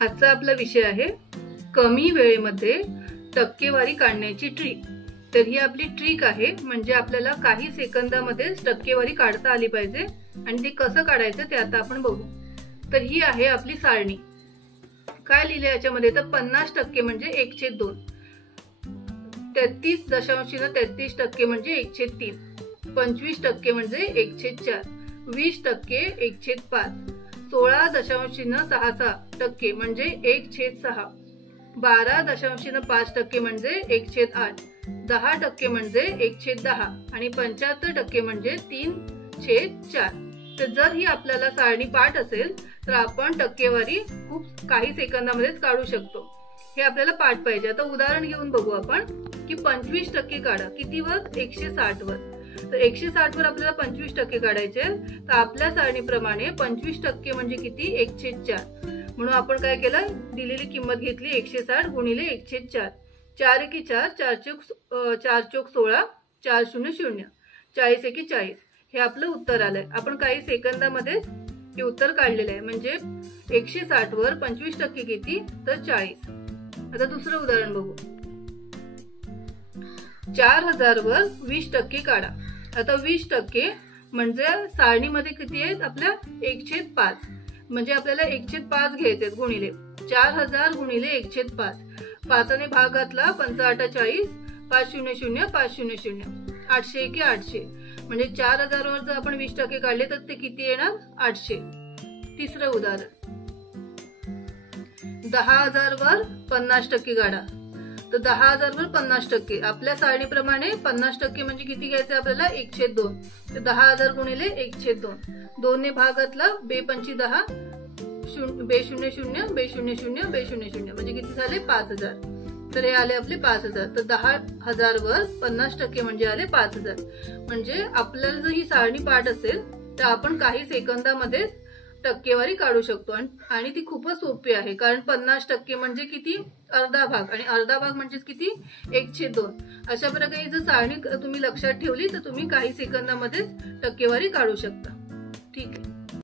आजचा आपला विषय आहे कमी वेळेमध्ये टक्केवारी काढण्याची ट्रिक। तर ही आपली ट्रिक आहे, म्हणजे आपल्याला काही सेकंदामध्ये टक्केवारी काढता आली पाहिजे आणि ते कसं काढायचं ते आता आपण बघू। तर ही आहे आपली सारणी। काय लिहिले याच्यामध्ये तर 50% म्हणजे 1/2, 33.33% म्हणजे 1/3, 25% म्हणजे 1/4, 20% 1/5, 16.66% म्हणजे 1/6, 12.5% म्हणजे 1/8, 10% म्हणजे 1/10 आणि 75% म्हणजे 3/4। तर जर ही आपल्याला सारणी पाठ असेल तर आपण टक्केवारी खूप काही सेकंदामध्येच काढू शकतो। हे आपल्याला पाठ पाहिजे। आता उदाहरण घेऊन बघू आपण की 25% काढा कितीवर 160 वर। तर 160 वर आपल्याला 25% काढायचे, तर आपल्या सारणीप्रमाणे 25% म्हणजे किती 1/4, म्हणून आपण काय केलं दिलेली किंमत घेतली 160 गुणिले 1/4, 4 एकी 4, 4 चौक 16, 4 शून्य 0, 40 एकी 40, हे आपलं उत्तर आलंय। आपण काही सेकंदामध्ये हे उत्तर काढलेलं आहे, म्हणजे 160 वर 25% किती तर 40। आता दुसरं उदाहरण बघू। 4000 वर 20% काढा। आता 20% म्हणजे सारणीमध्ये किती आहेत आपल्या 1/5, म्हणजे आपल्याला 1/5 घ्यायचे गुणिले 4000 गुणिले 1/5, 5 ने भाग घातला 5 8 40, 5 0 0 5 0 0, 800 एके 800, म्हणजे 4000 वर जर आपण 20% काढले तर ते किती येणार 800। तिसरं उदाहरण 10,000 वर 50% काढा। तर 10,000 वर 50% आपल्या सारणीप्रमाणे 50% म्हणजे किती घ्यायचे आपल्याला 1/2, तर 10,000 गुणिले 1/2, 2 ने भाग घातला 2 पंची 10, 2 0 0 2 0 0 2 0 0, म्हणजे किती झाले 5000। तर हे आले आपले 5000। तर 10,000 वर 50% म्हणजे आले 5000। म्हणजे आपल्याला जर ही सारणी पाठ असेल तर आपण काही सेकंदामध्ये टक्केवारी काढू शकतो आणि ती खूपच सोपी आहे, कारण 50% म्हणजे किती अर्धा भाग, आणि अर्धा भाग म्हणजे किती 1/2। अशा प्रकारे जर सारणी तुम्ही लक्षात ठेवली तर तुम्ही काही सेकंदामध्ये टक्केवारी काढू शकता। ठीक आहे।